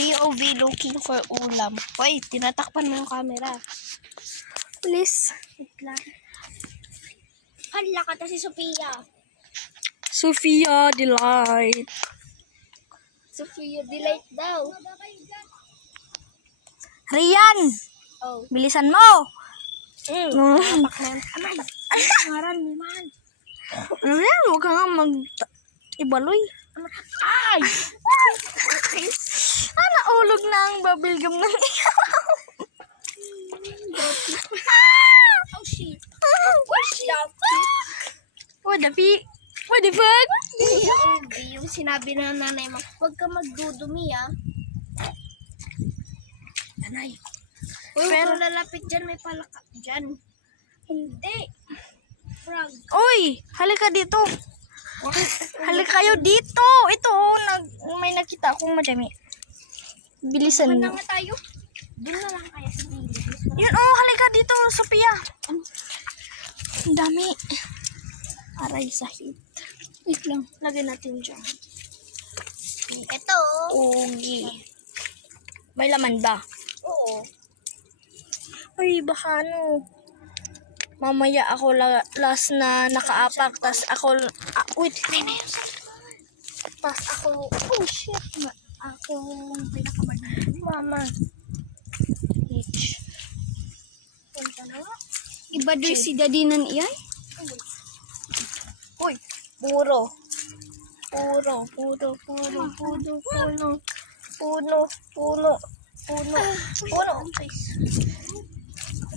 POV looking for ulam. Hoy, tinatakpan mo yung camera. Please. Wait lang. Hala ka si Sophia. Sophia Delight. Sophia Delight daw. Rian! Oh. Bilisan mo! Napak na yan. Amay! Ngaran mo man. Ano yan? Huwag ka nga mag-ibaloy. Ay! Naulog na ang bubblegum ng Oh shit. What's that? What the fuck? Yung sinabi na nanay mo, huwag ka magdudumi ah. Nanay. Uy, pero lalapit dyan, may palaka dyan. Hindi. Frog. Uy! Halika dito. Halika kayo dito. Ito, may nakita akong madami. Bilisan Doon na mo. nga tayo. Doon na lang kaya sa gilid. Yun, halika dito, Sophia. Ang dami. Aray, sahit. Wait lang, lagay natin dyan. Ito. Ugi. May laman ba? Oo. Uy, baka mamaya ako last na nakaapak, tas ako, wait, tas ako, oh shit, ako pinakamadali. Mama. H. Punta na. Iba doon si daddy nan iyay? Uy, puno. Ako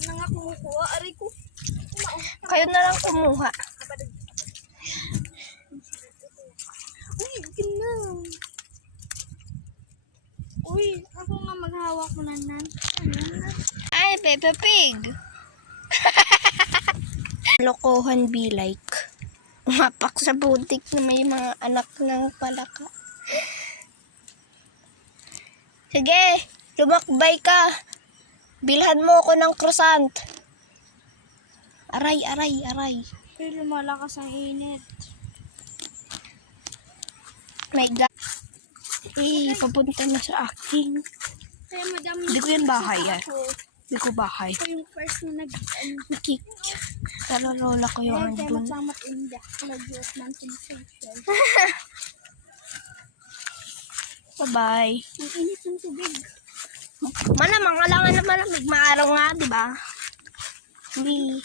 na nga kumukuha. Aray ko. Kayo na lang kumuha. Uy, ginang. Uy, ako nga maghawak mo na nan. Ay, Peppa Pig. Lokohan be like. Umapak sa butik na may mga anak ng palaka. Sige, lumakbay ka. Bilhan mo ako ng croissant. Aray. Uy, lumalakas ang init. My God. Papunta na sa akin. Kaya madami. Hindi ko yan bahay yan. Hindi ko bahay. Ako yung first na Nakik. Pero lola ko yung kaya andun. matlamat inda. Nag-US man sensation. Bye-bye. Ang init ng tubig. Malamang alangan na malamig. Maaraw nga, di ba? Hindi.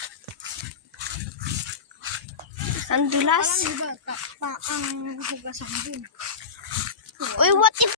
Ang dulas. Parang diba, ang hugasan din. Uy, what if